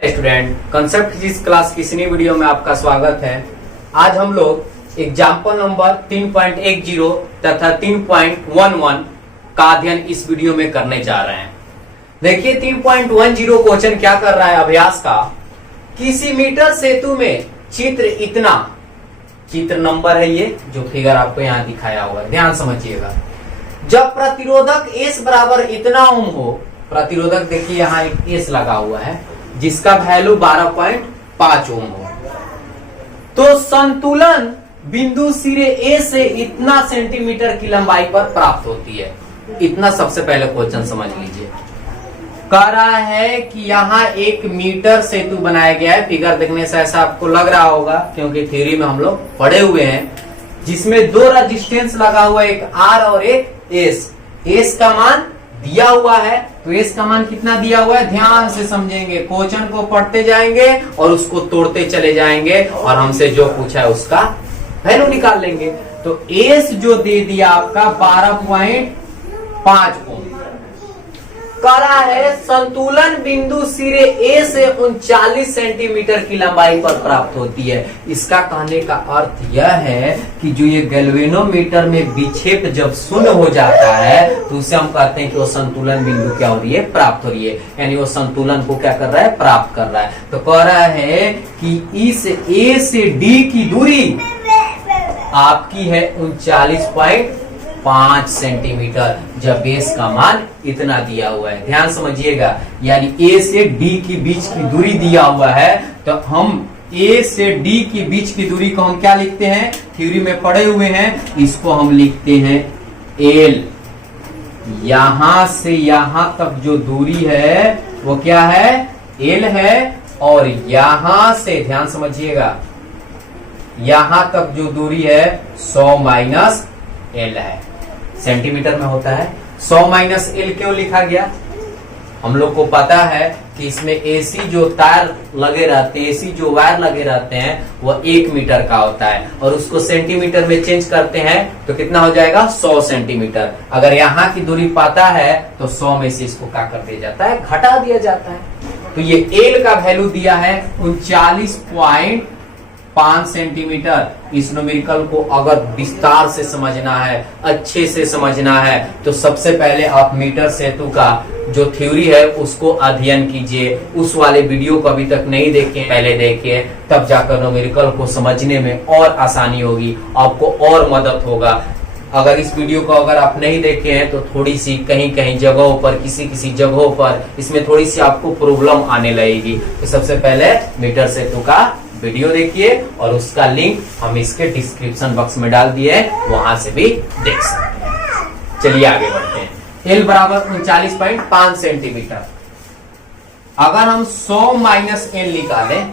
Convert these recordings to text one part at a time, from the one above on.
Student, concept physics class की नई video में आपका स्वागत है। आज हम लोग एग्जाम्पल नंबर 3.10 तथा 3.11 का अध्ययन इस वीडियो में करने जा रहे हैं। देखिए 3.10 क्वेश्चन क्या कर रहा है अभ्यास का। किसी मीटर सेतु में चित्र नंबर है, ये जो फिगर आपको यहाँ दिखाया हुआ है, ध्यान समझिएगा। जब प्रतिरोधक S बराबर इतना ओम हो, प्रतिरोधक देखिए यहाँ एक S लगा हुआ है जिसका वैल्यू 12.5 ओम हो, तो संतुलन बिंदु सिरे A से इतना सेंटीमीटर की लंबाई पर प्राप्त होती है। इतना सबसे पहले क्वेश्चन समझ लीजिए। कह रहा है कि यहाँ एक मीटर सेतु बनाया गया है। फिगर देखने से ऐसा आपको लग रहा होगा क्योंकि थ्योरी में हम लोग पढ़े हुए हैं, जिसमें दो रेजिस्टेंस लगा हुआ है, एक R और एक S। S का मान दिया हुआ है, तो S का मान कितना दिया हुआ है ध्यान से समझेंगे, क्वेश्चन को पढ़ते जाएंगे और उसको तोड़ते चले जाएंगे और हमसे जो पूछा है उसका वैल्यू निकाल लेंगे। तो S जो दे दिया आपका 12.5 ओम। कह रहा है संतुलन बिंदु सिरे A से 39 सेंटीमीटर की लंबाई पर प्राप्त होती है। इसका कहने का अर्थ यह है कि जो ये गैल्वेनोमीटर में विक्षेप जब शून्य हो जाता है तो उसे हम कहते हैं कि वो संतुलन बिंदु क्या हो रही है, प्राप्त हो रही है, यानी वो संतुलन को क्या कर रहा है, प्राप्त कर रहा है। तो कह रहा है कि इस A से D की दूरी आपकी है 39.5 सेंटीमीटर, जब बेस का मान इतना दिया हुआ है। ध्यान समझिएगा, यानी A से D की बीच की दूरी दिया हुआ है, तो हम A से D की बीच की दूरी को हम क्या लिखते हैं, थ्योरी में पढ़े हुए हैं, इसको हम लिखते हैं L। यहां से यहां तक जो दूरी है वो क्या है, L है, और यहां से ध्यान समझिएगा, यहां तक जो दूरी है 100 माइनस L है, सेंटीमीटर में होता है। 100 माइनस L क्यों लिखा गया, हम लोग को पता है कि इसमें AC जो तार लगे रहते हैं, AC जो वायर लगे रहते हैं वो 1 मीटर का होता है, और उसको सेंटीमीटर में चेंज करते हैं तो कितना हो जाएगा 100 सेंटीमीटर। अगर यहाँ की दूरी पता है तो 100 में से इसको क्या कर दिया जाता है, घटा दिया जाता है। तो ये L का वैल्यू दिया है 39.5 सेंटीमीटर। इस न्यूमेरिकल को अगर विस्तार से समझना है, अच्छे से समझना है, तो सबसे पहले आप मीटर सेतु का जो थ्योरी है उसको अध्ययन कीजिए। उस वाले वीडियो को अभी तक नहीं देखे, पहले देखिए, तब जाकर न्यूमेरिकल को समझने में और आसानी होगी, आपको और मदद होगा। अगर इस वीडियो को अगर आप नहीं देखे हैं तो थोड़ी सी कहीं जगहों पर, किसी जगहों पर इसमें थोड़ी सी आपको प्रॉब्लम आने लगेगी। तो सबसे पहले मीटर सेतु का वीडियो देखिए और उसका लिंक हम इसके डिस्क्रिप्शन बॉक्स में डाल दिए, वहां से भी देख सकते हैं। चलिए आगे बढ़ते हैं। L बराबर 39.5 सेंटीमीटर। अगर हम 100 माइनस L निकालें,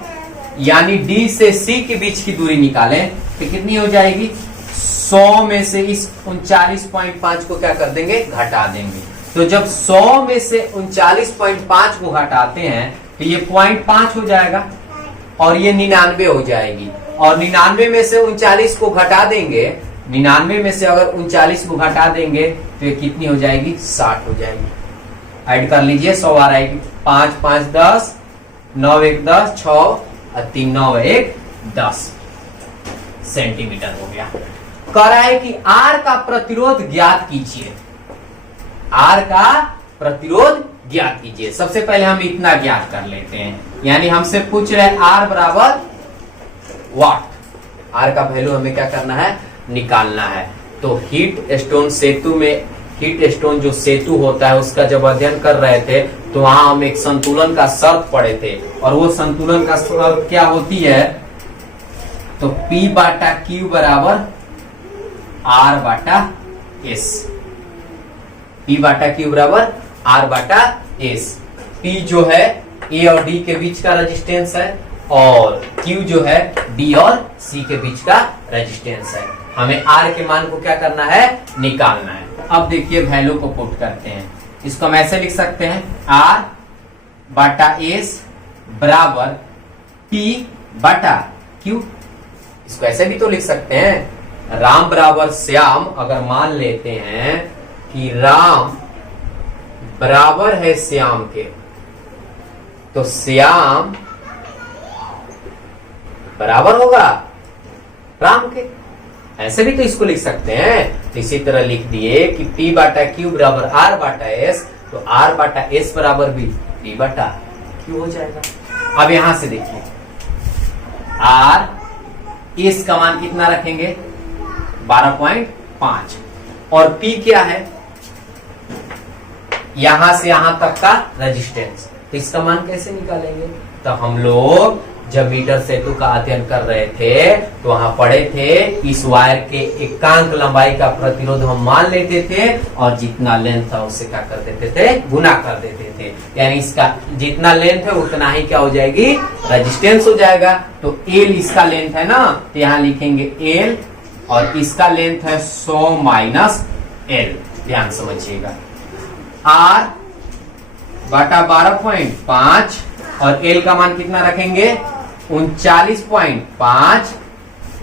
यानी D से C के बीच की दूरी निकालें, तो कितनी हो जाएगी, 100 में से इस 39.5 को क्या कर देंगे, घटा देंगे। तो जब 100 में से 39.5 को घटाते हैं तो ये 0.5 हो जाएगा और ये 99 हो जाएगी, और 99 में से 39 को घटा देंगे, 99 में से अगर 39 को घटा देंगे तो ये कितनी हो जाएगी, 60 हो जाएगी। ऐड कर लीजिए, 100 बार आएगी, 5 5 10, 9 1 10, 6 और 3 9 1 10 सेंटीमीटर हो गया। कह रहा है कि R का प्रतिरोध ज्ञात कीजिए। R का प्रतिरोध ज्ञात कीजिए। सबसे पहले हम इतना ज्ञात कर लेते हैं, यानी हमसे पूछ रहे हैं R बराबर वाट। R का वैल्यू हमें क्या करना है, निकालना है। तो हीट स्टोन सेतु में, हीट स्टोन जो सेतु होता है उसका जब अध्ययन कर रहे थे तो वहां हम एक संतुलन का शर्त पढ़े थे, और वो संतुलन का शर्त क्या होती है, तो P बाटा Q बराबर R बाटा S। P बाटा Q बराबर R बाटा S। P जो है A और D के बीच का रेजिस्टेंस है, और Q जो है B और C के बीच का रेजिस्टेंस है। हमें R के मान को क्या करना है, निकालना है। अब देखिए वैल्यू को पुट करते हैं। इसको हम ऐसे लिख सकते हैं, R बाटा S बराबर P बाटा Q। इसको ऐसे भी तो लिख सकते हैं, राम बराबर श्याम। अगर मान लेते हैं कि राम बराबर है श्याम के, तो श्याम बराबर होगा राम के। ऐसे भी तो इसको लिख सकते हैं। तो इसी तरह लिख दिए कि P बाटा Q बराबर R बाटा S, तो R बाटा S बराबर भी P बाटा Q हो जाएगा। अब यहां से देखिए R इस का मान कितना रखेंगे 12.5 और P क्या है यहां से यहां तक का रेजिस्टेंस, तो इसका मान कैसे निकालेंगे। तो हम लोग जब मीटर सेतु का अध्ययन कर रहे थे तो वहां पढ़े थे इस वायर के एकांक लंबाई का प्रतिरोध हम मान लेते थे और जितना लेंथ था उससे क्या कर देते थे गुना कर देते थे, यानी इसका जितना लेंथ है उतना ही क्या हो जाएगी रेजिस्टेंस हो जाएगा। तो एल इसका लेंथ है ना, तो यहां लिखेंगे एल और इसका लेंथ है 100 माइनस एल, ध्यान समझिएगा। आर बटा 12.5 और एल का मान कितना रखेंगे 39.5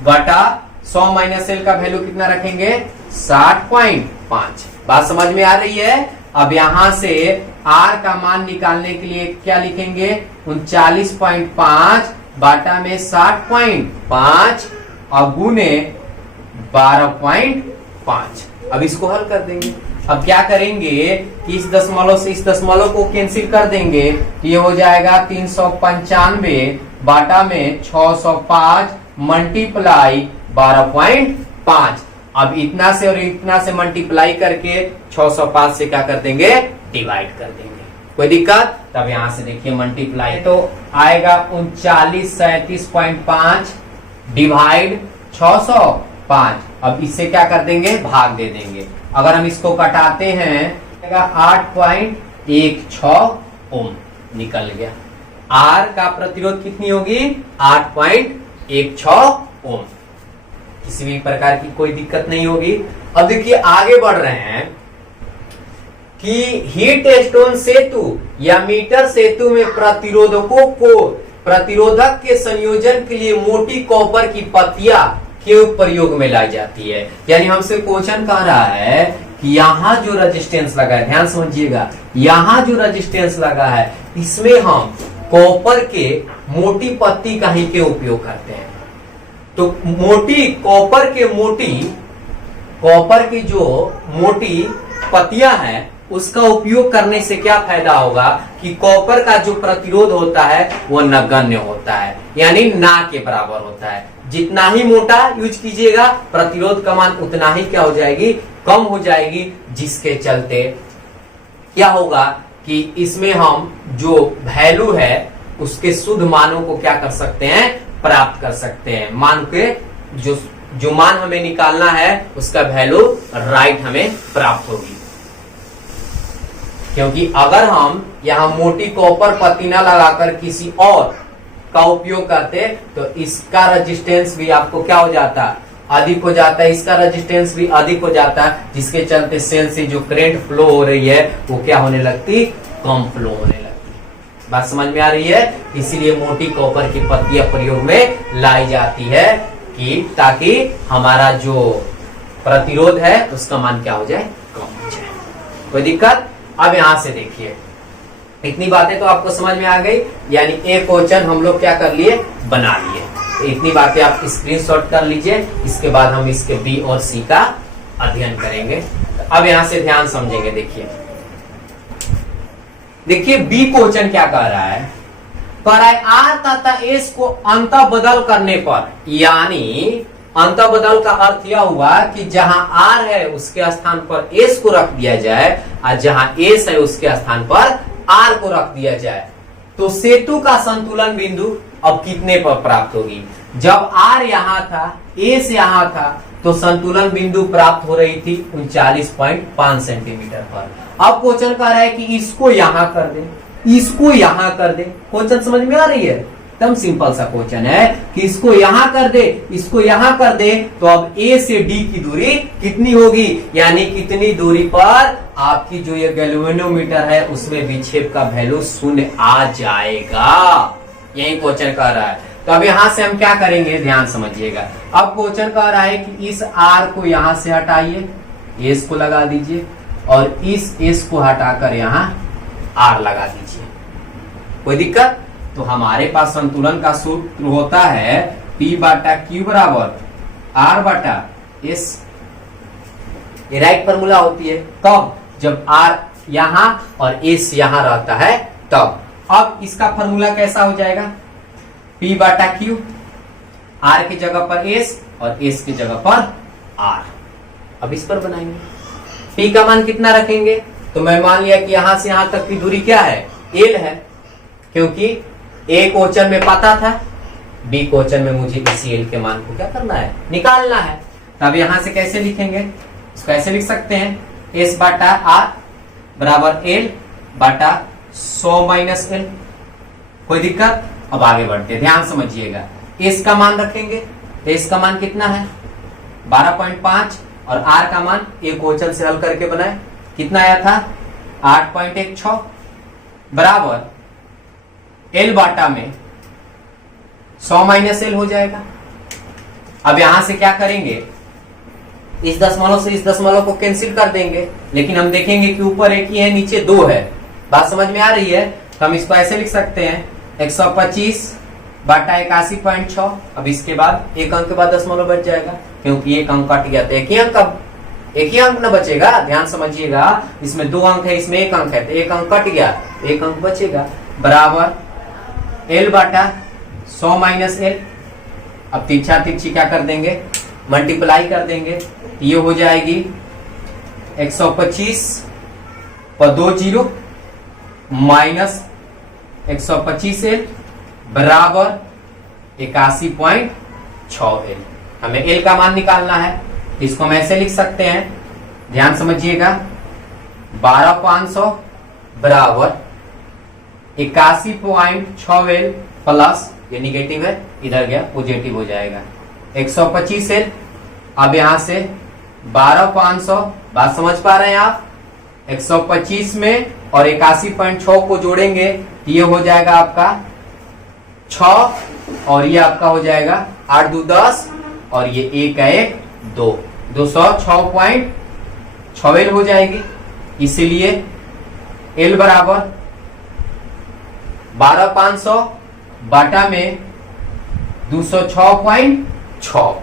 बटा 100 माइनस एल का वैल्यू कितना रखेंगे 60.5। बात समझ में आ रही है। अब यहां से आर का मान निकालने के लिए क्या लिखेंगे 39.5 बाटा में 60.5 और गुने 12.5। अब इसको हल कर देंगे। अब क्या करेंगे कि इस दशमलव से इस दशमलव को कैंसिल कर देंगे, ये हो जाएगा 395 बाटा में 605 मल्टीप्लाई 12.5। अब इतना से और इतना से मल्टीप्लाई करके 605 से क्या कर देंगे डिवाइड कर देंगे। कोई दिक्कत। तब यहां से देखिए मल्टीप्लाई तो आएगा 3937.5 डिवाइड 605। अब इससे क्या कर देंगे भाग दे देंगे। अगर हम इसको कटाते हैं 8.16 ओम निकल गया। आर का प्रतिरोध कितनी होगी 8.16 ओम। किसी भी प्रकार की कोई दिक्कत नहीं होगी। अब देखिए आगे बढ़ रहे हैं कि हीट स्टोन सेतु या मीटर सेतु में प्रतिरोधकों को प्रतिरोधक के संयोजन के लिए मोटी कॉपर की पत्तियां के प्रयोग में लाई जाती है। यानी हमसे क्वेश्चन कह रहा है कि यहाँ जो रेजिस्टेंस लगा है, ध्यान समझिएगा, यहाँ जो रेजिस्टेंस लगा है इसमें हम कॉपर के मोटी पत्ती का ही के उपयोग करते हैं। तो मोटी कॉपर की जो मोटी पत्तियां हैं उसका उपयोग करने से क्या फायदा होगा कि कॉपर का जो प्रतिरोध होता है वो नगण्य होता है, यानी ना के बराबर होता है। जितना ही मोटा यूज कीजिएगा प्रतिरोध का मान उतना ही क्या हो जाएगी कम हो जाएगी, जिसके चलते क्या होगा कि इसमें हम जो वैल्यू है उसके शुद्ध मानों को क्या कर सकते हैं प्राप्त कर सकते हैं। मान के जो मान हमें निकालना है उसका वैल्यू राइट हमें प्राप्त होगी। क्योंकि अगर हम यहाँ मोटी कॉपर पत्ती न लगाकर किसी और का उपयोग करते तो इसका रेजिस्टेंस भी आपको क्या हो जाता अधिक हो जाता है, इसका रेजिस्टेंस भी अधिक हो जाता है, जिसके चलते सेल से जो करंट फ्लो हो रही है वो क्या होने लगती कम फ्लो होने लगती। बात समझ में आ रही है। इसीलिए मोटी कॉपर की पत्तियां प्रयोग में लाई जाती है कि ताकि हमारा जो प्रतिरोध है उसका मान क्या हो जाए कम हो जाए। कोई दिक्कत। अब यहां से देखिए इतनी बातें तो आपको समझ में आ गई, यानी एक क्वेश्चन हम लोग क्या कर लिए बना लिए। तो इतनी बातें आप स्क्रीनशॉट कर लीजिए। इसके बाद हम इसके बी और सी का अध्ययन करेंगे। तो अब यहां से ध्यान समझेंगे। देखिए बी क्वेश्चन क्या कह रहा है, कह रहा है आर तथा एस को अंत बदल करने पर, यानी अंत बदल का अर्थ यह हुआ कि जहां आर है उसके स्थान पर एस को रख दिया जाए और जहां एस है उसके स्थान पर आर को रख दिया जाए, तो सेतु का संतुलन बिंदु अब कितने पर प्राप्त होगी। जब आर यहां था एस यहां था तो संतुलन बिंदु प्राप्त हो रही थी 39.5 सेंटीमीटर पर। अब क्वेश्चन कह रहा है कि इसको यहां कर दे, इसको यहां कर दे। क्वेश्चन समझ में आ रही है। एकदम सिंपल सा क्वेश्चन है कि इसको यहां कर दे, इसको यहां कर दे, तो अब ए से डी की दूरी कितनी होगी, यानी कितनी दूरी पर आपकी जो ये गैल्वेनोमीटर है उसमें विक्षेप का वैल्यू 0 आ जाएगा। यही क्वेश्चन कह रहा है। तो अब यहां से हम क्या करेंगे ध्यान समझिएगा। अब क्वेश्चन कह रहा है कि इस आर को यहां से हटाइए, एस को लगा दीजिए और इस एस को हटाकर यहां आर लगा दीजिए। कोई दिक्कत? तो हमारे पास संतुलन का सूत्र होता है P बाटा Q बराबर R बाटा S। ये राइट फॉर्मूला होती है कब? जब R यहां और S यहां रहता है तब। अब इसका फॉर्मूला कैसा हो जाएगा? P बाटा Q, R की जगह पर S और S की जगह पर R। अब इस पर बनाएंगे। P का मान कितना रखेंगे? तो मैं मान लिया कि यहां से यहां तक की दूरी क्या है? L है, क्योंकि A क्वेश्चन में पता था, B क्वेश्चन में मुझे इसी L के मान को क्या करना है? निकालना है। तब यहां से कैसे लिखेंगे? इसको ऐसे लिख सकते हैं S बाटा R बराबर L बाटा 100 माइनस L। कोई दिक्कत? अब आगे बढ़ते, ध्यान समझिएगा। S का मान रखेंगे, S का मान कितना है? 12.5 और R का मान एक क्वेश्चन से हल करके बनाए, कितना आया था? 8.16 बराबर L बाटा में 100 माइनस L हो जाएगा। अब यहां से क्या करेंगे? इस दशमलव से इस दशमलव को कैंसिल कर देंगे, लेकिन हम देखेंगे कि ऊपर एक ही है, नीचे 2 है। बात समझ में आ रही है? तो हम इसको ऐसे लिख सकते हैं 125 बाटा 81.6। अब इसके बाद एक अंक के बाद दशमलव बच जाएगा, क्योंकि एक अंक कट गया तो एक ही अंक न बचेगा। ध्यान समझिएगा, इसमें 2 अंक है, इसमें 1 अंक है, तो एक अंक कट गया, एक अंक बचेगा बराबर L बाटा 100 माइनस L। अब तिरछा तिरछी क्या कर देंगे? मल्टीप्लाई कर देंगे। ये हो जाएगी 125 पर 2 जीरो माइनस 125L बराबर 81.6L। हमें L का मान निकालना है, इसको हम ऐसे लिख सकते हैं, ध्यान समझिएगा, 12500 बराबर 81.6L प्लस, ये निगेटिव है, इधर गया पॉजिटिव हो जाएगा, 125L। अब यहां से 12500, बात समझ पा रहे हैं आप? 125 में और 81.6 को जोड़ेंगे, ये हो जाएगा आपका 6 और ये आपका हो जाएगा 8 2 10 और ये 1 का 1 2, 206.6L हो जाएगी। इसीलिए L बराबर 12500 बाटा में 206.6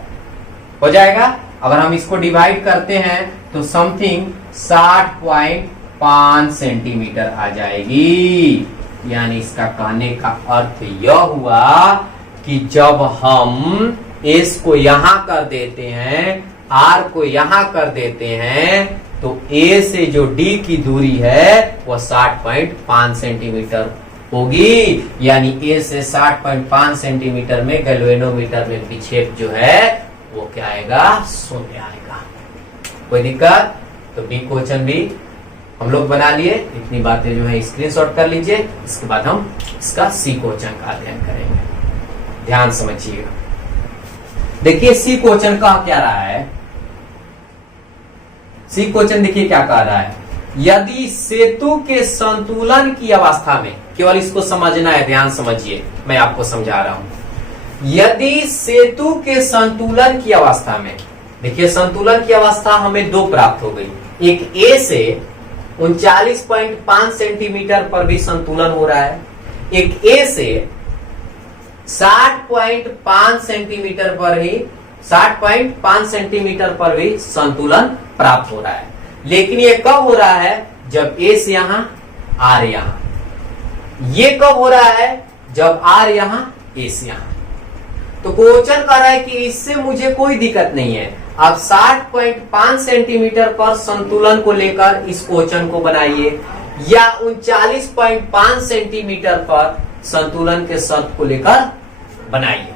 हो जाएगा। अगर हम इसको डिवाइड करते हैं तो समथिंग 60.5 सेंटीमीटर आ जाएगी। यानी इसका कहने का अर्थ यह हुआ कि जब हम S को यहां कर देते हैं, R को यहां कर देते हैं, तो A से जो D की दूरी है वह 60.5 सेंटीमीटर होगी। यानी A से 60.5 सेंटीमीटर में गैल्वेनोमीटर में विक्षेप जो है वो क्या आएगा? 0 आएगा। कोई दिक्कत? तो B क्वेश्चन भी हम लोग बना लिए। इतनी बातें जो है स्क्रीनशॉट कर लीजिए, इसके बाद हम इसका C क्वेश्चन का अध्ययन करेंगे। ध्यान समझिएगा। देखिए C क्वेश्चन कह क्या रहा है? C क्वेश्चन देखिए क्या कह रहा है, यदि सेतु के संतुलन की अवस्था में, केवल इसको समझना है, ध्यान समझिए, मैं आपको समझा रहा हूं। यदि सेतु के संतुलन की अवस्था में, देखिए संतुलन की अवस्था हमें 2 प्राप्त हो गई। एक A से 39.5 सेंटीमीटर पर भी संतुलन हो रहा है, एक A से 60.5 सेंटीमीटर पर ही 60.5 सेंटीमीटर पर भी संतुलन प्राप्त हो रहा है। लेकिन ये कब हो रहा है? जब A से यहां, R यहां। ये कब हो रहा है? जब R यहां, A से यहां। तो क्वेश्चन कह रहा है कि इससे मुझे कोई दिक्कत नहीं है, आप 60.5 सेंटीमीटर पर संतुलन को लेकर इस क्वेश्चन को बनाइए, या 39.5 सेंटीमीटर पर संतुलन के शर्त को लेकर बनाइए।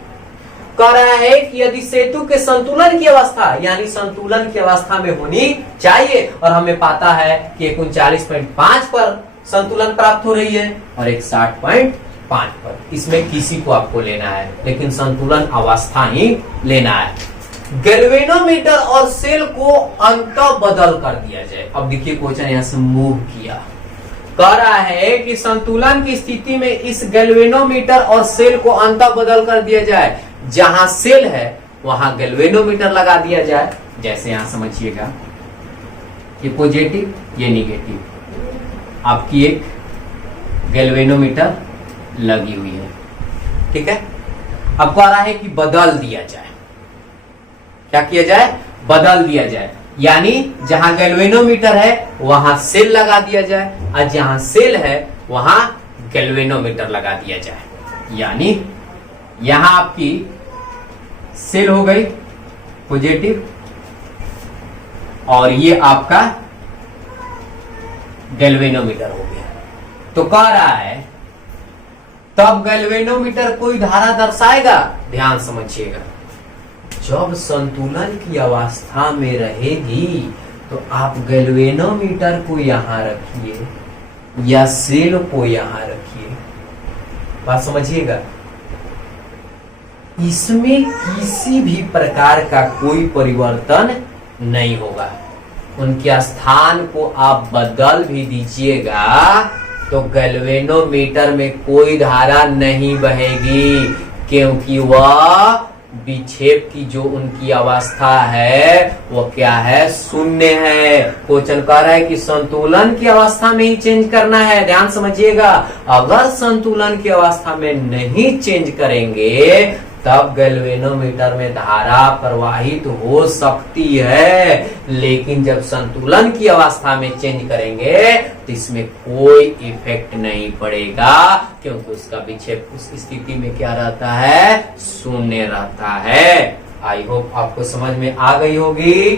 कह रहा है कि यदि सेतु के संतुलन की अवस्था, यानी संतुलन की अवस्था में होनी चाहिए, और हमें पता है कि एक 39.5 पर संतुलन प्राप्त हो रही है और एक 60.5 पर, इसमें किसी को आपको लेना है, लेकिन संतुलन अवस्था ही लेना है। गैल्वेनोमीटर और सेल को अंत बदल कर दिया जाए। अब देखिए क्वेश्चन यहां से मूव किया, कह रहा है कि संतुलन की स्थिति में इस गैल्वेनोमीटर और सेल को अंत बदल कर दिया जाए। जहां सेल है वहां गैल्वेनोमीटर लगा दिया जाए। जैसे यहां समझिएगा, ये पॉजिटिव, ये निगेटिव, आपकी एक गैल्वेनोमीटर लगी हुई है। ठीक है, अब कह रहा है कि बदल दिया जाए। क्या किया जाए? बदल दिया जाए, यानी जहां गैल्वेनोमीटर है वहां सेल लगा दिया जाए और जहां सेल है वहां गैल्वेनोमीटर लगा दिया जाए। यानी यहां आपकी सेल हो गई पॉजिटिव और ये आपका गैल्वेनोमीटर हो गया। तो कह रहा है तब गैल्वेनोमीटर कोई धारा दर्शाएगा। ध्यान समझिएगा, जब संतुलन की अवस्था में रहेगी तो आप गैल्वेनोमीटर को यहां रखिए या सेल को यहां रखिए। बात समझिएगा, इसमें किसी भी प्रकार का कोई परिवर्तन नहीं होगा। उनके स्थान को आप बदल भी दीजिएगा तो गैल्वेनोमीटर में कोई धारा नहीं बहेगी, क्योंकि वह विक्षेप की जो उनकी अवस्था है वो क्या है? शून्य है। क्वेश्चन कह रहा है कि संतुलन की अवस्था में ही चेंज करना है। ध्यान समझिएगा, अगर संतुलन की अवस्था में नहीं चेंज करेंगे तब गैल्वेनोमीटर में धारा प्रवाहित हो सकती है, लेकिन जब संतुलन की अवस्था में चेंज करेंगे तो इसमें कोई इफेक्ट नहीं पड़ेगा, क्योंकि उसका विक्षेप उस स्थिति में क्या रहता है? शून्य रहता है। आई होप आपको समझ में आ गई होगी।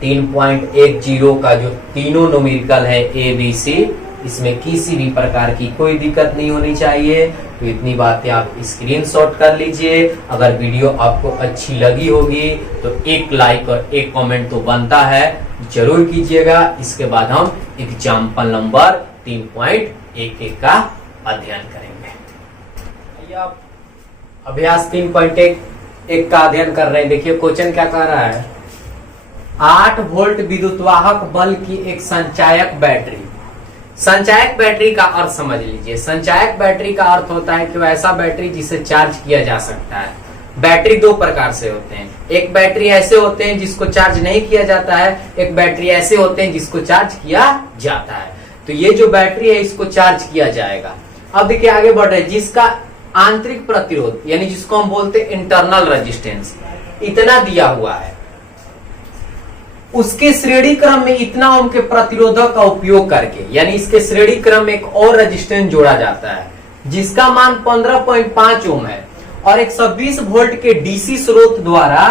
3.10 का जो तीनों न्यूमेरिकल है ए बी सी, इसमें किसी भी प्रकार की कोई दिक्कत नहीं होनी चाहिए। तो इतनी बातें आप स्क्रीनशॉट कर लीजिए। अगर वीडियो आपको अच्छी लगी होगी तो एक लाइक और एक कमेंट तो बनता है, जरूर कीजिएगा। इसके बाद हम एग्जाम्पल नंबर 3.11 का अध्ययन करेंगे। आप अभ्यास 3.11 का अध्ययन कर रहे हैं। देखिए क्वेश्चन क्या कह रहा है, 8 वोल्ट विद्युतवाहक बल की एक संचायक बैटरी। संचायक बैटरी का अर्थ समझ लीजिए। संचायक बैटरी का अर्थ होता है कि वह ऐसा बैटरी जिसे चार्ज किया जा सकता है। बैटरी दो प्रकार से होते हैं, एक बैटरी ऐसे होते हैं जिसको चार्ज नहीं किया जाता है, एक बैटरी ऐसे होते हैं जिसको चार्ज किया जाता है। तो ये जो बैटरी है इसको चार्ज किया जाएगा। अब देखिए आगे बढ़ रहे, जिसका आंतरिक प्रतिरोध यानी जिसको हम बोलते हैं इंटरनल रेजिस्टेंस इतना दिया हुआ है, उसके श्रेणी क्रम में इतना ओम के प्रतिरोधक का उपयोग करके, यानी इसके श्रेणी क्रम में एक और रेजिस्टेंस जोड़ा जाता है जिसका मान 15.5 ओम है और 120 वोल्ट के डीसी स्रोत द्वारा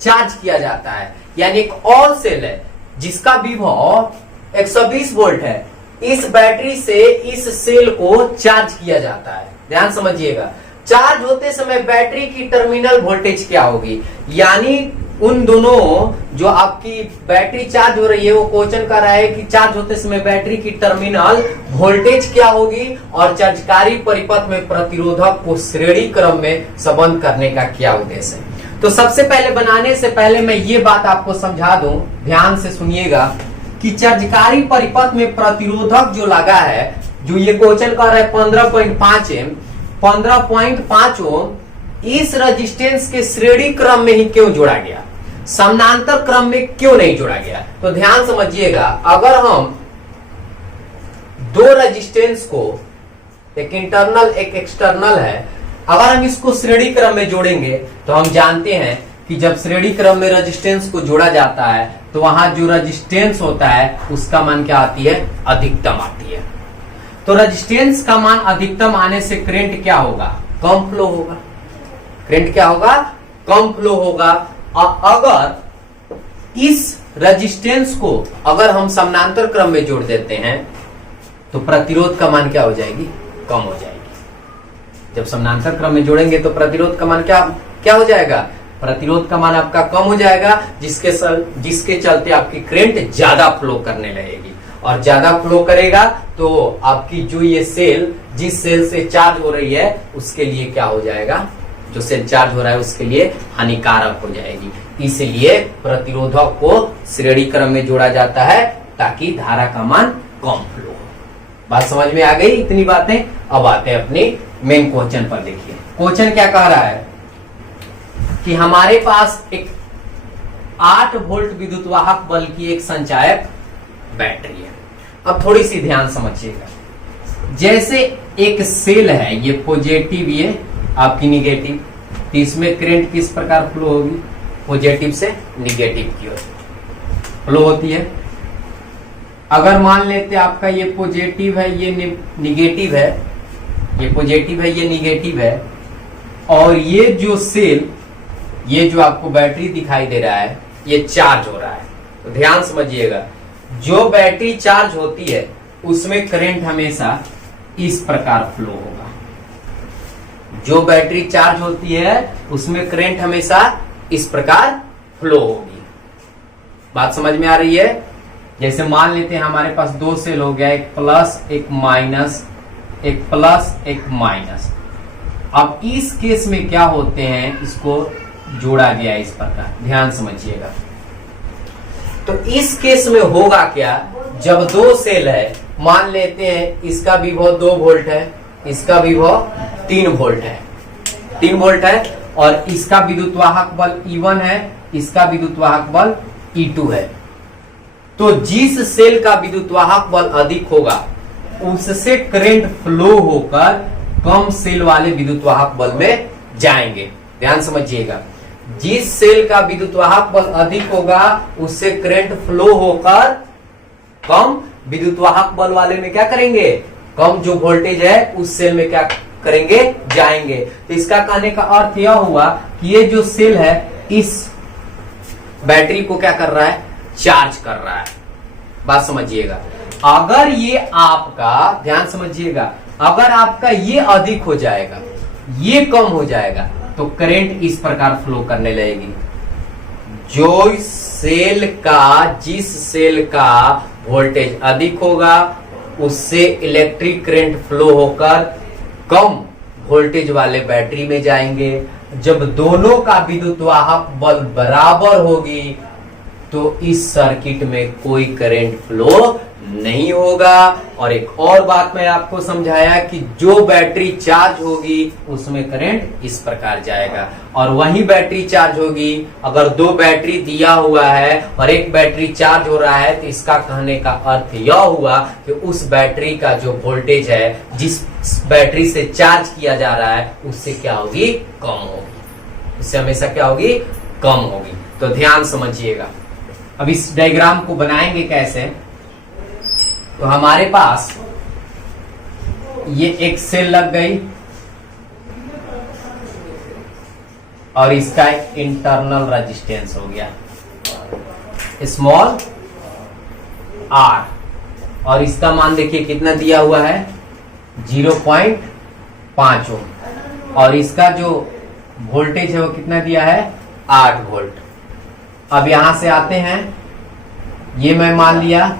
चार्ज किया जाता है। यानी एक और सेल है जिसका विभव 120 वोल्ट है। इस बैटरी से इस सेल को चार्ज किया जाता है। ध्यान समझिएगा, चार्ज होते समय बैटरी की टर्मिनल वोल्टेज क्या होगी, यानी उन दोनों जो आपकी बैटरी चार्ज हो रही है वो क्वेश्चन कर रहा है कि चार्ज होते समय बैटरी की टर्मिनल वोल्टेज क्या होगी और चार्जकारी परिपथ में प्रतिरोधक को श्रेणी क्रम में संबंध करने का क्या उद्देश्य है। तो सबसे पहले बनाने से पहले मैं ये बात आपको समझा दूं, ध्यान से सुनिएगा कि चार्जकारी परिपथ में प्रतिरोधक जो लगा है, जो ये क्वेश्चन कर रहा है 15.5 एम 15.5 ओम, इस रेजिस्टेंस के श्रेणी क्रम में ही क्यों जोड़ा गया, समानांतर क्रम में क्यों नहीं जोड़ा गया। तो ध्यान समझिएगा, अगर हम दो रेजिस्टेंस को, एक इंटरनल एक एक्सटर्नल है, अगर हम इसको श्रेणी क्रम में जोड़ेंगे तो हम जानते हैं कि जब श्रेणी क्रम में रेजिस्टेंस को जोड़ा जाता है तो वहां जो रेजिस्टेंस होता है उसका मान क्या आती है? अधिकतम आती है। तो रेजिस्टेंस का मान अधिकतम आने से करंट क्या होगा? कम फ्लो होगा। करंट क्या होगा? कम फ्लो होगा। और अगर इस रेजिस्टेंस को अगर हम समानांतर क्रम में जोड़ देते हैं तो प्रतिरोध का मान क्या हो जाएगी? कम हो जाएगी। जब समानांतर क्रम में जोड़ेंगे तो प्रतिरोध का मान क्या हो जाएगा? प्रतिरोध का मान आपका कम हो जाएगा, जिसके चलते आपकी करंट ज्यादा फ्लो करने लगेगी और ज्यादा फ्लो करेगा तो आपकी जो ये सेल, जिस सेल से चार्ज हो रही है उसके लिए क्या हो जाएगा? जो सेल चार्ज हो रहा है उसके लिए हानिकारक हो जाएगी। इसलिए प्रतिरोधक को श्रेणी क्रम में जोड़ा जाता है ताकि धारा का मान कम फ्लो हो। बात समझ में आ गई? इतनी बातें। अब आते हैं अपने मेन क्वेश्चन पर। देखिए क्वेश्चन क्या कह रहा है कि हमारे पास एक 8 वोल्ट विद्युत वाहक बल की एक संचायक बैटरी है। अब थोड़ी सी ध्यान समझिएगा। जैसे एक सेल है, ये पॉजिटिव, ये आपकी निगेटिव, तो इसमें करंट किस प्रकार फ्लो होगी? पॉजिटिव से निगेटिव की ओर फ्लो होती है। अगर मान लेते आपका ये पॉजिटिव है, ये निगेटिव है, ये पॉजिटिव है, ये निगेटिव है, और ये जो सेल, ये जो आपको बैटरी दिखाई दे रहा है, ये चार्ज हो रहा है। तो ध्यान समझिएगा, जो बैटरी चार्ज होती है उसमें करंट हमेशा इस प्रकार फ्लो होगा। जो बैटरी चार्ज होती है उसमें करंट हमेशा इस प्रकार फ्लो होगी। बात समझ में आ रही है? जैसे मान लेते हैं हमारे पास दो सेल हो गया, एक प्लस एक माइनस, एक प्लस एक माइनस। अब इस केस में क्या होते हैं, इसको जोड़ा गया इस प्रकार, ध्यान समझिएगा। तो इस केस में होगा क्या, जब दो सेल है, मान लेते हैं इसका विभव 2 वोल्ट है, इसका विभव 3 वोल्ट है, 3 वोल्ट है, और इसका विद्युत वाहक बल E1 है, इसका विद्युत वाहक बल E2 है। तो जिस सेल का विद्युत वाहक बल अधिक होगा उससे करंट फ्लो होकर कम सेल वाले विद्युत वाहक बल में जाएंगे। ध्यान समझिएगा, जिस सेल का विद्युत वाहक बल अधिक होगा उससे करंट फ्लो होकर कम विद्युत वाहक बल वाले में क्या करेंगे, कम जो वोल्टेज है उस सेल में क्या करेंगे, जाएंगे। तो इसका कहने का अर्थ यह हुआ कि ये जो सेल है इस बैटरी को क्या कर रहा है, चार्ज कर रहा है। बात समझिएगा, अगर ये आपका, ध्यान समझिएगा, अगर आपका ये अधिक हो जाएगा, ये कम हो जाएगा, तो करंट इस प्रकार फ्लो करने लगेगी। जो सेल का, जिस सेल का वोल्टेज अधिक होगा उससे इलेक्ट्रिक करंट फ्लो होकर कम वोल्टेज वाले बैटरी में जाएंगे। जब दोनों का विद्युत वाहक बल बराबर होगी तो इस सर्किट में कोई करंट फ्लो नहीं होगा। और एक और बात मैं आपको समझाया कि जो बैटरी चार्ज होगी उसमें करंट इस प्रकार जाएगा, और वही बैटरी चार्ज होगी, अगर 2 बैटरी दिया हुआ है और एक बैटरी चार्ज हो रहा है, तो इसका कहने का अर्थ यह हुआ कि उस बैटरी का जो वोल्टेज है, जिस बैटरी से चार्ज किया जा रहा है, उससे क्या होगी, कम होगी, उससे हमेशा क्या होगी, कम होगी। तो ध्यान समझिएगा। अब इस डायग्राम को बनाएंगे कैसे, तो हमारे पास ये एक सेल लग गई और इसका एक इंटरनल रेजिस्टेंस हो गया स्मॉल r, और इसका मान देखिए कितना दिया हुआ है, 0.5 ओम, और इसका जो वोल्टेज है वो कितना दिया है, 8 वोल्ट। अब यहां से आते हैं, ये मैं मान लिया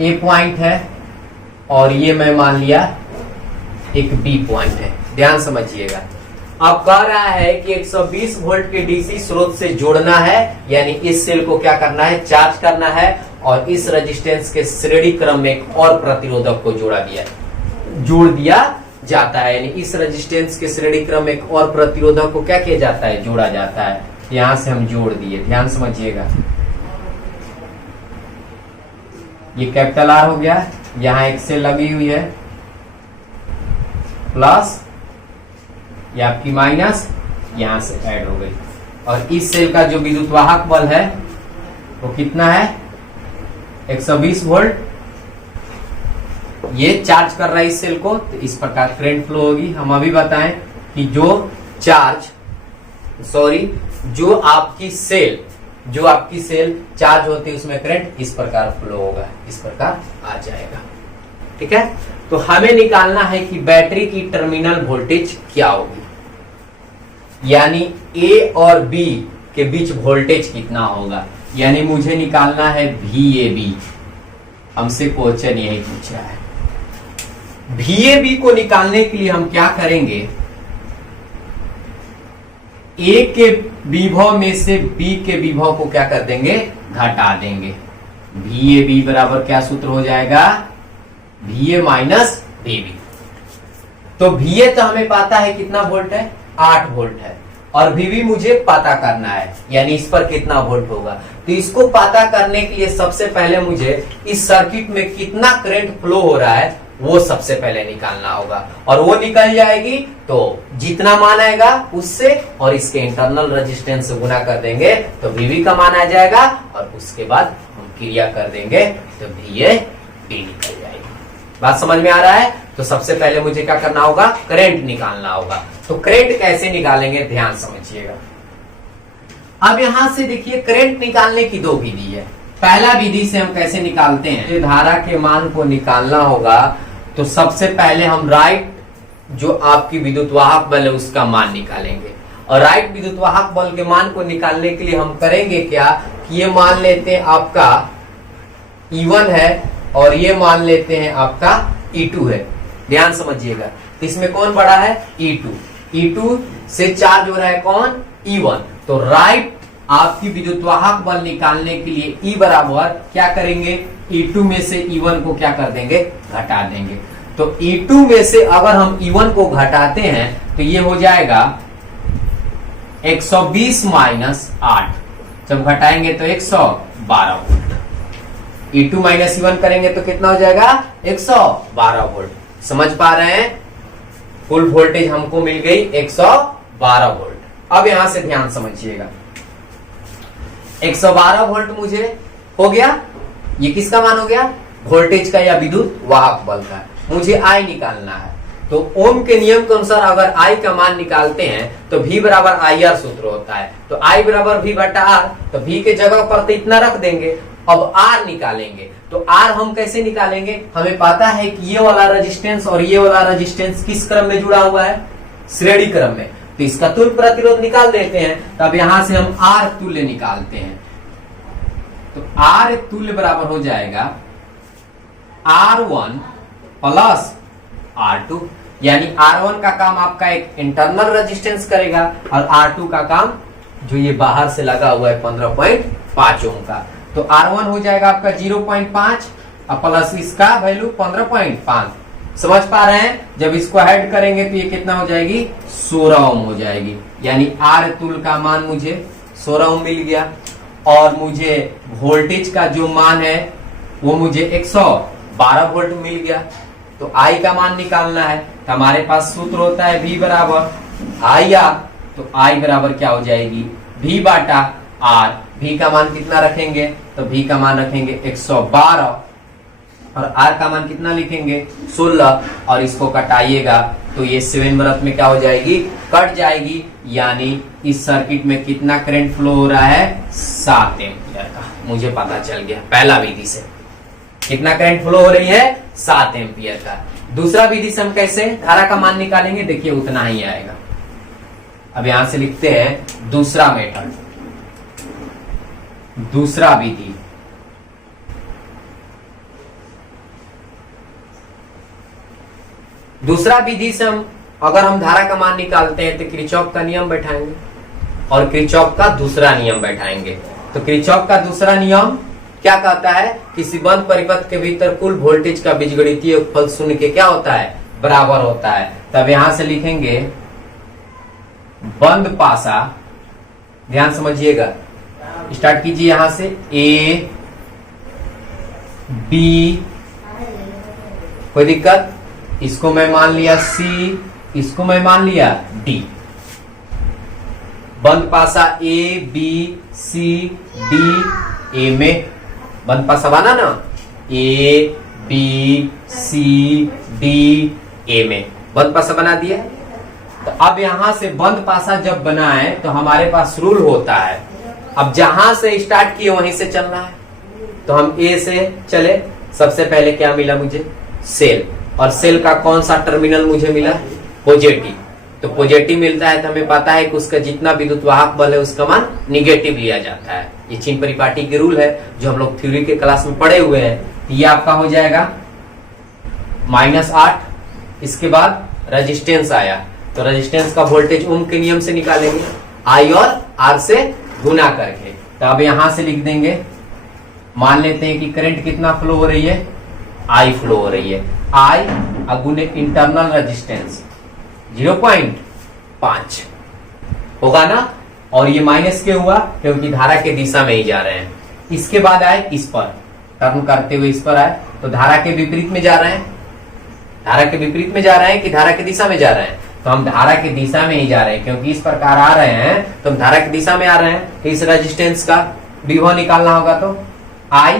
A पॉइंट है और ये मैं मान लिया एक B पॉइंट है। ध्यान समझिएगा, अब कह रहा है कि 120 वोल्ट के डीसी स्रोत से जोड़ना है, यानी इस सेल को क्या करना है, चार्ज करना है, और इस रेजिस्टेंस के श्रेणी क्रम में एक और प्रतिरोधक को जोड़ दिया जाता है, यानी इस रेजिस्टेंस के श्रेणी क्रम में एक और प्रतिरोधक को क्या किया जाता है, जोड़ा जाता है। यहां से हम जोड़ दिए, ध्यान समझिएगा, ये कैपिटल R हो गया, यहां एक सेल लगी हुई है प्लस, ये आपकी माइनस, यहां से ऐड हो गई, और इस सेल का जो विद्युत वाहक बल है वो कितना है, 120 वोल्ट। ये चार्ज कर रहा है इस सेल को, तो इस प्रकार करंट फ्लो होगी। हम अभी बताएं कि जो आपकी सेल चार्ज होती है उसमें करंट इस प्रकार फ्लो होगा, इस प्रकार आ जाएगा। ठीक है, तो हमें निकालना है कि बैटरी की टर्मिनल वोल्टेज क्या होगी, यानी A और B के बीच वोल्टेज कितना होगा, यानी मुझे निकालना है VAB। हमसे क्वेश्चन यही पूछा है। VAB को निकालने के लिए हम क्या करेंगे, A के विभव में से B के विभव को क्या कर देंगे, घटा देंगे। VAB बराबर क्या सूत्र हो जाएगा, VA माइनस VB। तो VA तो हमें पता है कितना वोल्ट है, 8 वोल्ट है, और VV मुझे पता करना है, यानी इस पर कितना वोल्ट होगा। तो इसको पता करने के लिए सबसे पहले मुझे इस सर्किट में कितना करंट फ्लो हो रहा है वो सबसे पहले निकालना होगा, और वो निकल जाएगी तो जितना मान आएगा उससे और इसके इंटरनल रेजिस्टेंस से गुना कर देंगे तो VV का मान आ जाएगा, और उसके बाद हम क्रिया कर देंगे तो VA B निकल जाएगी। बात समझ में आ रहा है? तो सबसे पहले मुझे क्या करना होगा, करंट निकालना होगा। तो करंट कैसे निकालेंगे, ध्यान समझिएगा। अब यहां से देखिए करंट निकालने की दो विधि है। पहला विधि से हम कैसे निकालते हैं, धारा के मान को निकालना होगा तो सबसे पहले हम राइट जो आपकी विद्युत वाहक बल है उसका मान निकालेंगे, और राइट विद्युत वाहक बल के मान को निकालने के लिए हम करेंगे क्या कि ये मान लेते हैं आपका E1 है और ये मान लेते हैं आपका E2 है। ध्यान समझिएगा, तो इसमें कौन बड़ा है, E2 से चार्ज हो रहा है कौन, E1। तो राइट आपकी विद्युत वाहक बल निकालने के लिए E बराबर क्या करेंगे, E2 में से E1 को क्या कर देंगे, घटा देंगे। तो E2 में से अगर हम E1 को घटाते हैं तो ये हो जाएगा 120 माइनस 8, जब घटाएंगे तो 112 वोल्ट। E2 माइनस E1 करेंगे तो कितना हो जाएगा, 112 वोल्ट। समझ पा रहे हैं, फुल वोल्टेज हमको मिल गई 112 वोल्ट। अब यहां से ध्यान समझिएगा, 112 वोल्ट मुझे हो गया, ये किसका मान हो गया, वोल्टेज का या विद्युत वाहक बल का। मुझे आई निकालना है, तो ओम के नियम के अनुसार अगर आई का मान निकालते हैं तो V बराबर IR सूत्र होता है। तो I बराबर V बटा R, तो V के जगह पर तो इतना रख देंगे। अब R निकालेंगे, तो R हम कैसे निकालेंगे, हमें पता है कि ये वाला रेजिस्टेंस और ये वाला रेजिस्टेंस किस क्रम में जुड़ा हुआ है, श्रेणी क्रम में। तो इसका तुल्य प्रतिरोध निकाल देते हैं, तब यहां से हम R तुल्य निकालते हैं। तो R तुल्य बराबर हो जाएगा R1 प्लस R2, यानी R1 का काम आपका एक इंटरनल रेजिस्टेंस करेगा और R2 का काम जो ये बाहर से लगा हुआ है 15.5 ओम का। तो R1 हो जाएगा आपका 0.5 और प्लस इसका वैल्यू 15.5। समझ पा रहे हैं, जब इसको ऐड करेंगे तो ये कितना हो जाएगी, 16 ओम हो जाएगी। यानी R तुल्य का मान मुझे 16 ओम मिल गया, और मुझे वोल्टेज का जो मान है वो मुझे 112 वोल्ट मिल गया। तो I का मान निकालना है, तो हमारे पास सूत्र होता है V बराबर IR। तो I बराबर क्या हो जाएगी, V बाटा R। V का मान कितना रखेंगे, तो V का मान रखेंगे 112 और R का मान कितना लिखेंगे, 16, और इसको कटाइएगा तो ये 7 व्रत में क्या हो जाएगी, कट जाएगी। यानी इस सर्किट में कितना करंट फ्लो हो रहा है, 7 एम्पियर का। मुझे पता चल गया पहला विधि से कितना करंट फ्लो हो रही है, 7 एम्पियर का। दूसरा विधि से हम कैसे धारा का मान निकालेंगे, देखिए उतना ही आएगा। अब यहां से लिखते हैं दूसरा मेथड, दूसरा विधि। दूसरा विधि से हम अगर हम धारा का मान निकालते हैं तो किरचॉफ का नियम बैठाएंगे और किरचॉफ का दूसरा नियम बैठाएंगे। तो किरचॉफ का दूसरा नियम क्या कहता है, किसी बंद परिपथ के भीतर कुल वोल्टेज का बीजगणितीय योगफल शून्य के क्या होता है, बराबर होता है। तब यहां से लिखेंगे बंद पासा, ध्यान समझिएगा, स्टार्ट कीजिए यहां से A B, कोई दिक्कत, इसको मैं मान लिया C, इसको मैं मान लिया D। बंद पासा A B C D A में बंद पासा बना ना, A B C D A में बंद पासा बना दिया। तो अब यहां से बंद पासा जब बनाए तो हमारे पास रूल होता है, अब जहां से स्टार्ट किए वहीं से चलना है। तो हम A से चले, सबसे पहले क्या मिला मुझे, सेल, और सेल का कौन सा टर्मिनल मुझे मिला, पॉजिटिव। तो पॉजिटिव मिलता है तो हमें पता है कि उसका जितना विद्युत वाहक बल है उसका मान निगेटिव लिया जाता है। ये चिन्ह परिपाटी की रूल है जो हम लोग थ्योरी के क्लास में पढ़े हुए हैं। ये आपका हो जाएगा -8। इसके बाद रेजिस्टेंस आया, तो रेजिस्टेंस का वोल्टेज ओम के नियम से निकालेंगे, I और R से गुना करके। तो अब यहां से लिख देंगे, मान लेते हैं कि करंट कितना फ्लो हो रही है, I फ्लो हो रही है। I अगुने इंटरनल रेजिस्टेंस 0.5, होगा ना। और ये माइनस क्यों हुआ, क्योंकि धारा के दिशा में ही जा रहे हैं। इसके बाद आए इस पर, टर्न करते हुए इस पर आए तो धारा के विपरीत में जा रहे हैं, धारा के विपरीत में जा रहे हैं कि धारा की दिशा में जा रहे हैं, तो हम धारा की दिशा में ही जा रहे हैं, क्योंकि इस प्रकार आ रहे हैं तो हम धारा की दिशा में आ रहे हैं। तो इस रेजिस्टेंस का विभव निकालना होगा तो आई,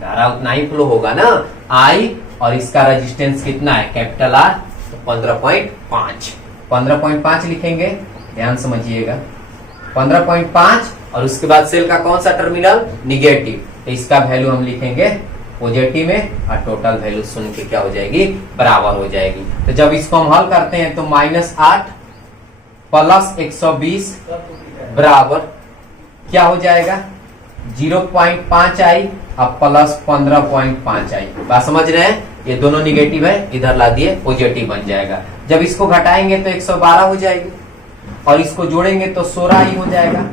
धारा उतना ही फ्लो होगा ना, आई, और इसका रेजिस्टेंस कितना है कैपिटल आर, तो 15.5, 15.5 लिखेंगे, ध्यान समझिएगा 15.5। और उसके बाद सेल का कौन सा टर्मिनल, निगेटिव, तो इसका वैल्यू हम लिखेंगे पॉजिटिव में, और टोटल वैल्यू सुन के क्या हो जाएगी, बराबर हो जाएगी। तो जब इसको हम हल करते हैं तो -8 प्लस 120 बराबर क्या हो जाएगा, 0.5 आई अब प्लस 15.5 आई। बात समझ रहे हैं, ये दोनों निगेटिव है, इधर ला दिए पॉजिटिव बन जाएगा। जब इसको घटाएंगे तो 112 हो जाएगी, और इसको जोड़ेंगे तो 16 ही हो जाएगा।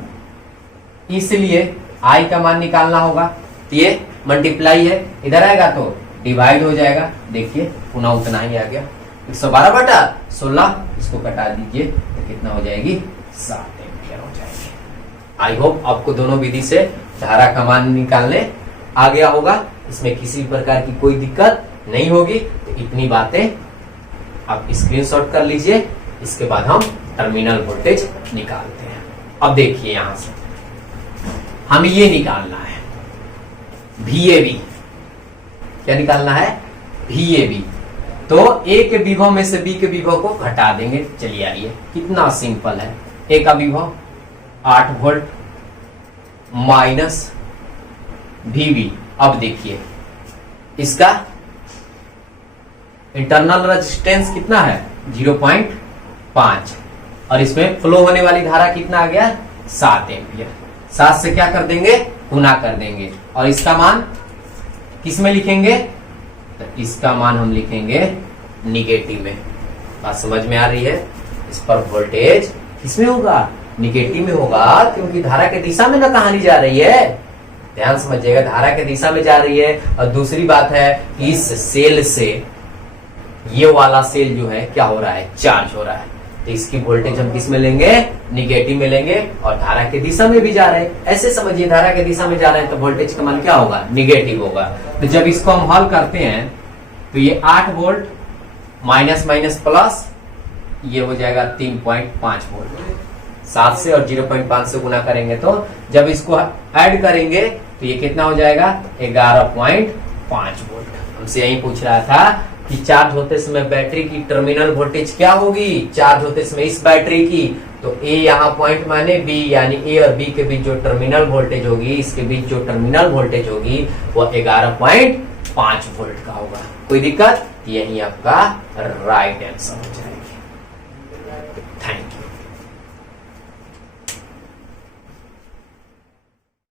इसलिए आई का मान निकालना होगा, ये मल्टीप्लाई है, इधर आएगा तो डिवाइड हो जाएगा। देखिए पुनः उतना ही आ गया, 112 बटा 16, इसको कटा दीजिए तो कितना हो जाएगी, 7 एम्पियर हो जाएगी। आई होप आपको दोनों विधि से धारा का मान निकालने आ गया होगा, इसमें किसी प्रकार की कोई दिक्कत नहीं होगी। तो इतनी बातें आप स्क्रीनशॉट कर लीजिए, इसके बाद हम टर्मिनल वोल्टेज निकालते हैं। अब देखिए यहां से हमें ये निकालना है VAB, क्या निकालना है, VAB। तो A के विभव में से B के विभव को घटा देंगे। चलिए आइए, कितना सिंपल है, A का विभव 8 वोल्ट माइनस VB। अब देखिए इसका इंटरनल रेजिस्टेंस कितना है, 0.5, और इसमें फ्लो होने वाली धारा कितना आ गया, 7 एम्पियर। 7 से क्या कर देंगे, गुना कर देंगे, और इसका मान किस में लिखेंगे, तो इसका मान हम लिखेंगे निगेटिव में। बात समझ में आ रही है, इस पर वोल्टेज किसमें होगा, निगेटिव में होगा, क्योंकि धारा के दिशा में ना कहानी जा रही है, ध्यान समझिएगा, धारा के दिशा में जा रही है। और दूसरी बात है कि इस सेल से ये वाला सेल जो है क्या हो रहा है, चार्ज हो रहा है, तो इसकी वोल्टेज हम किस में लेंगे, निगेटिव में लेंगे, और धारा के दिशा में भी जा रहे हैं, ऐसे समझिए धारा के दिशा में जा रहे हैं तो वोल्टेज का मान क्या होगा, निगेटिव होगा। तो जब इसको हम हल करते हैं तो ये 8 वोल्ट माइनस माइनस प्लस ये हो जाएगा 3.5 वोल्ट, 7 से और 0.5 से गुना करेंगे तो जब इसको ऐड करेंगे तो ये कितना हो जाएगा, 11.5 वोल्ट। हमसे यही पूछ रहा था कि चार्ज होते समय बैटरी की टर्मिनल वोल्टेज क्या होगी, चार्ज होते समय इस बैटरी की, तो ए यहाँ पॉइंट माने बी, यानी ए और बी के बीच जो टर्मिनल वोल्टेज होगी, इसके बीच जो टर्मिनल वोल्टेज होगी वो 11.5 वोल्ट का होगा। कोई दिक्कत, यही आपका राइट आंसर हो जाएगी। Thank you.